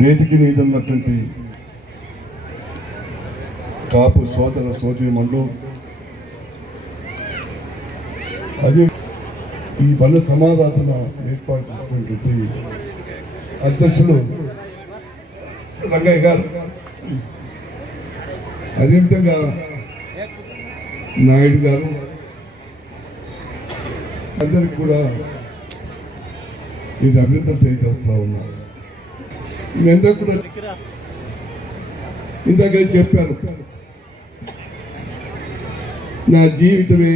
నేతికి నీదన్నటువంటి కాపు సోదర సోదరి మండలం అదే ఈ బల సమారాధన ఏర్పాటు చేసినటువంటి అధ్యక్షులు రంగయ్య గారు. అదేవిధంగా నాయుడు గారు అందరికి కూడా ఇది అభినందన తెలియజేస్తా ఉన్నారు నేనంతా కూడా ఇందాక చెప్పాను. నా జీవితమే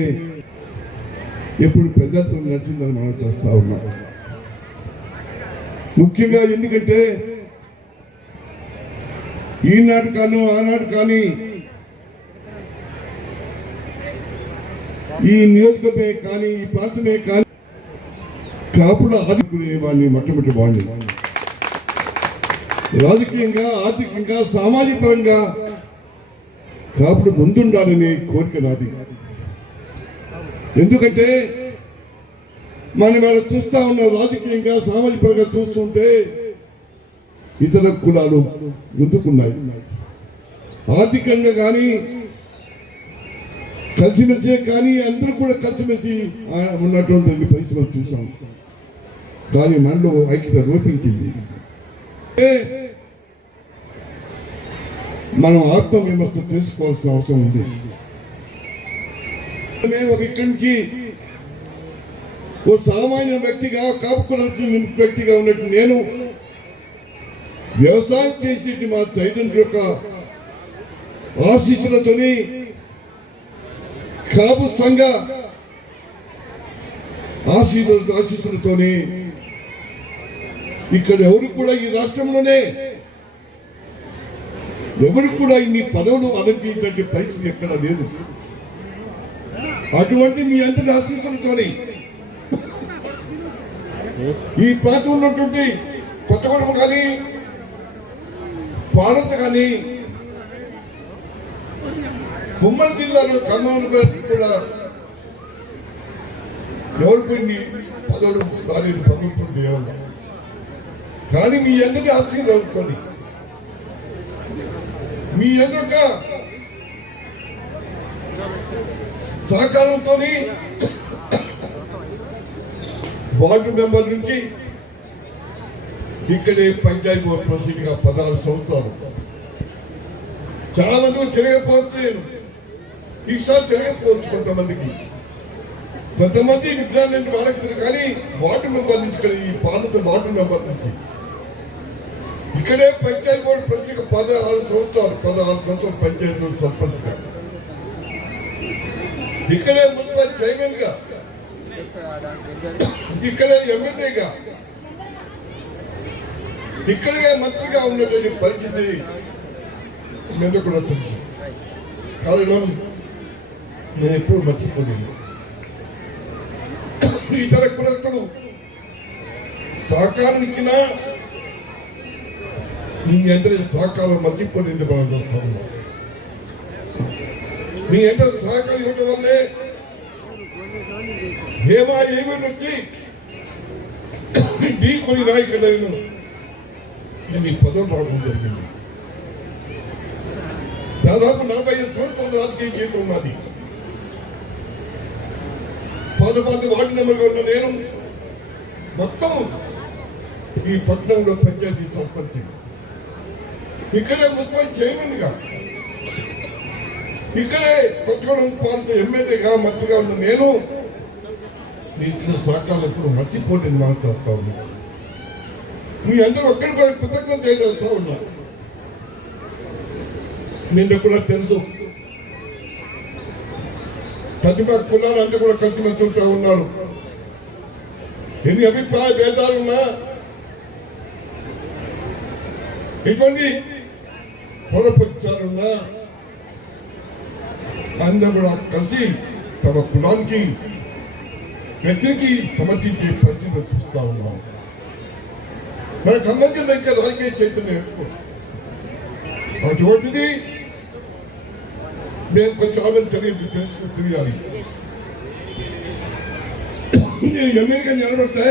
ఎప్పుడు ప్రజలతో నడిచిందని మనం చేస్తా ఉన్నాం. ముఖ్యంగా ఎందుకంటే ఈనాడు కాను ఆనాడు కానీ ఈ నియోజకమే కానీ ఈ ప్రాంతమే కానీ కాపుడు ఆదుకునే వాడిని మొట్టమొదటి వాడిని. రాజకీయంగా ఆర్థికంగా సామాజిక పరంగా కాపుడు ముందుండాలనే కోరిక నాది. ఎందుకంటే మనం ఇవాళ చూస్తా ఉన్న రాజకీయంగా సామాజిక పరంగా చూస్తుంటే ఇతర కులాలు గుంతుకున్నాయి ఆర్థికంగా కానీ కలిసిమెలిసే కానీ అందరూ కూడా కలిసిమెలిసి ఉన్నటువంటి పరిస్థితులు చూసాం. కానీ మనలో ఐక్యత రూపించింది మనం ఆత్మ విమర్శ చేసుకోవాల్సిన అవసరం ఉంది. మేము ఒక ఇక్కడి నుంచి ఓ సామాన్య వ్యక్తిగా కాపుకున్న వ్యక్తిగా ఉన్నట్టు నేను వ్యవసాయం చేసేటి మా తల్లిదండ్రుల యొక్క ఆశీస్సులతోని కాపు సంఘ ఆశీస్సు ఆశీస్సులతోని ఇక్కడ ఎవరు కూడా ఈ రాష్ట్రంలోనే ఎవరు కూడా ఇన్ని పదవులు అలంకరించే పరిస్థితి ఎక్కడ లేదు. అటువంటి మీ అందరి ఆశీస్సులతోని ఈ ప్రాంతంలో ఉన్నటువంటి కొత్తగూడెం కానీ పాడంత కానీ ఉమ్మడి జిల్లాలో కర్నూలు కూడా ఎవరు కొన్ని పదవులు రాలేదు ప్రభుత్వం దేవల్ల కానీ మీ అందరి ఆశ్చర్యం జరుగుతుంది మీ అందరి సహకారంతో వార్డు మెంబర్ నుంచి ఇక్కడే పంచాయతీ బోర్డు ప్రెసిడెంట్గా పదహారు సంవత్సరాలు. చాలా మంది తిరగకపోవచ్చు నేను ఈసారి తిరగకపోవచ్చు కొంతమందికి. కొంతమంది విజ్ఞానం నుంచి వాళ్ళకి కానీ వార్డు మెంబర్ నుంచి ఈ పాలతో వార్డు మెంబర్ నుంచి. ఇక్కడే పంచాయతీ బోర్డు ప్రతి పదహారు సంవత్సరాలు పదహారు సంవత్సరాలు పంచాయతీ సర్పంచ్గా ఇక్కడే మున్సిపల్ చైర్మన్గా ఇక్కడే ఎమ్మెల్యేగా ఇక్కడే మంత్రిగా ఉన్నటువంటి పరిస్థితి మీద కూడా తెలుసు. కారణం నేను ఎప్పుడు మర్చిపోలేదు ఇతర కులస్తులు సహకారం ఇచ్చినా మీ అందరి సహకారం మర్చిపోలేదు మనం చూస్తా మీ ఎంత సహకారం ఇవ్వడం వల్లే హేమా ఏమి వచ్చి ఢీ కొని నాయకులను ఇది పదవి రావడం జరిగింది. దాదాపు నలభై ఐదు సంవత్సరాల రాజకీయ జీవితం ఉన్నది పది మంది వార్డు నెంబర్గా ఉన్న నేను మొత్తం ఈ పట్టణంలో పంచాయతీ సర్పంచ్ ఇక్కడే ముప్పై చైర్మన్గా ఇక్కడే కొత్తగూడెం ప్రాంత ఎమ్మెల్యేగా మంత్రిగా ఉన్న నేను మీ ఇచ్చిన సహకారాలు ఎప్పుడు మర్చిపోటీని మనం చేస్తా ఉన్నా మీ అందరూ ఒక్కరి కూడా కృతజ్ఞత చేయగలుగుతా ఉన్నా. నిన్న కూడా తెలుసు. ప్రతిభా కులాలు అందరూ కూడా కలిసి ఉంటా ఉన్నారు. ఎన్ని అభిప్రాయ భేదాలున్నా ఇటువంటి పొరపచ్చాలున్నా అందరూ కూడా కలిసి తమ కులానికి వ్యక్తికి సమర్థించే పరిస్థితి చూస్తా ఉన్నాం మన ఖమ్మం జిల్లా ఇంకా రాజకీయ చైతన్యం ఎక్కువ అటువంటిది మేము కొంచెం ఆమెను తెలియదు తెలుసుకు తెలియాలి నేను ఎమ్మెల్యేగా నిలబడితే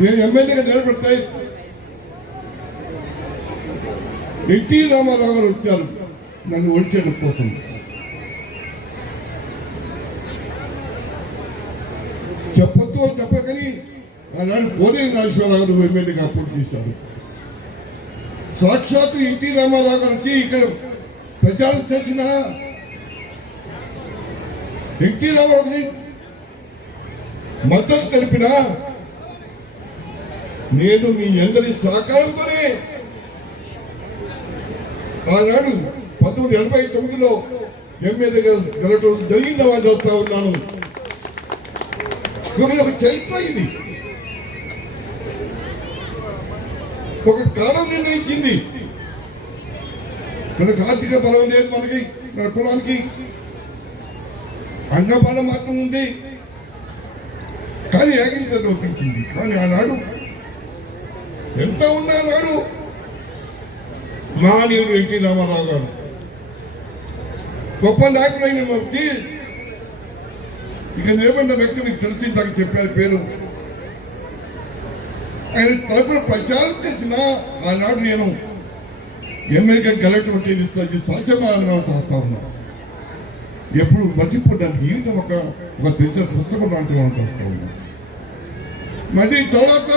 నేను ఎమ్మెల్యేగా నిలబెడతాయి ఎన్టీ రామారావు గారు వచ్చారు. నన్ను ఓడిచేయడం కోసం చెప్పొద్దు అని చెప్పకని ఆనాడు కోనేని నాగేశ్వరరావు గారు ఎమ్మెల్యేగా అప్పుడు చేశారు సాక్షాత్తు ఎన్టీ రామారావు గారు వచ్చి ఇక్కడ ప్రచారం చేసిన ఎన్టీ రామారావు మద్దతు తెలిపిన నేను మీ అందరి సహకారంతోనే ఆనాడు పంతొమ్మిది ఎనభై తొమ్మిదిలో ఎమ్మెల్యేగా గెలవడం జరిగిందని వాళ్ళు చెప్తా ఉన్నాను. ఒక చరిత్ర ఇది. ఒక కాలం నిర్ణయించింది. మనకు ఆర్థిక బలం లేదు మనకి మన కులానికి. అంగబలం మాత్రం ఉంది. కానీ ఏకైతే కానీ ఆనాడు ఎంత ఉన్నా నాడు మహనీయుడు ఎన్టీ రామారావు గారు. గొప్ప నాయకుడైన వ్యక్తి ఇక నిలబడిన వ్యక్తి మీకు తెలిసి నాకు చెప్పారు పేరు. ఆయన తరపున ప్రచారం చేసిన ఆనాడు నేను ఎమ్మెల్యేగా గెలటువంటి ఇది సాధ్యమైన చేస్తా ఎప్పుడు మర్చిపోవడానికి జీవితం ఒక ఒక తెచ్చిన పుస్తకం లాంటి మనం చేస్తా ఉన్నాం. మళ్ళీ తర్వాత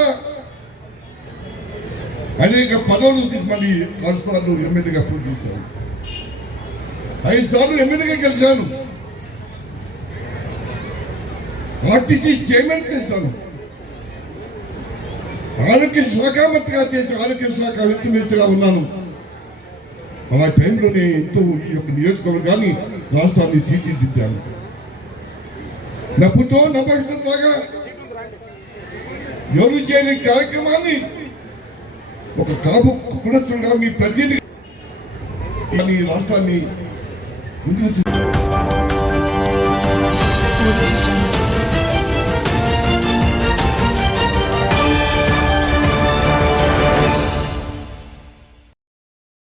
అనేక పదవులు తీసి మళ్ళీ ఆరు ఎమ్మెల్యేగా పోటీ చేశాను ఐదు సార్లు ఎమ్మెల్యేగా గెలిచాను. ఆర్టీసీ చైర్మన్ చేశాను. ఆరోగ్య శాఖ మంత్రిగా చేసి ఆరోగ్య శాఖ వ్యక్తి మినిస్టర్గా ఉన్నాను. ఆ టైంలో నేను ఎంతో ఈ యొక్క నియోజకవర్గాన్ని రాష్ట్రాన్ని తీర్చిదిద్దాను. నవ్వుతో నమ్మకంలాగా ఎవరు చేయని కార్యక్రమాన్ని ఒక కాపు కులస్తుడుగా మీ ప్రతినిధి మీ రాష్ట్రాన్ని ముందుకు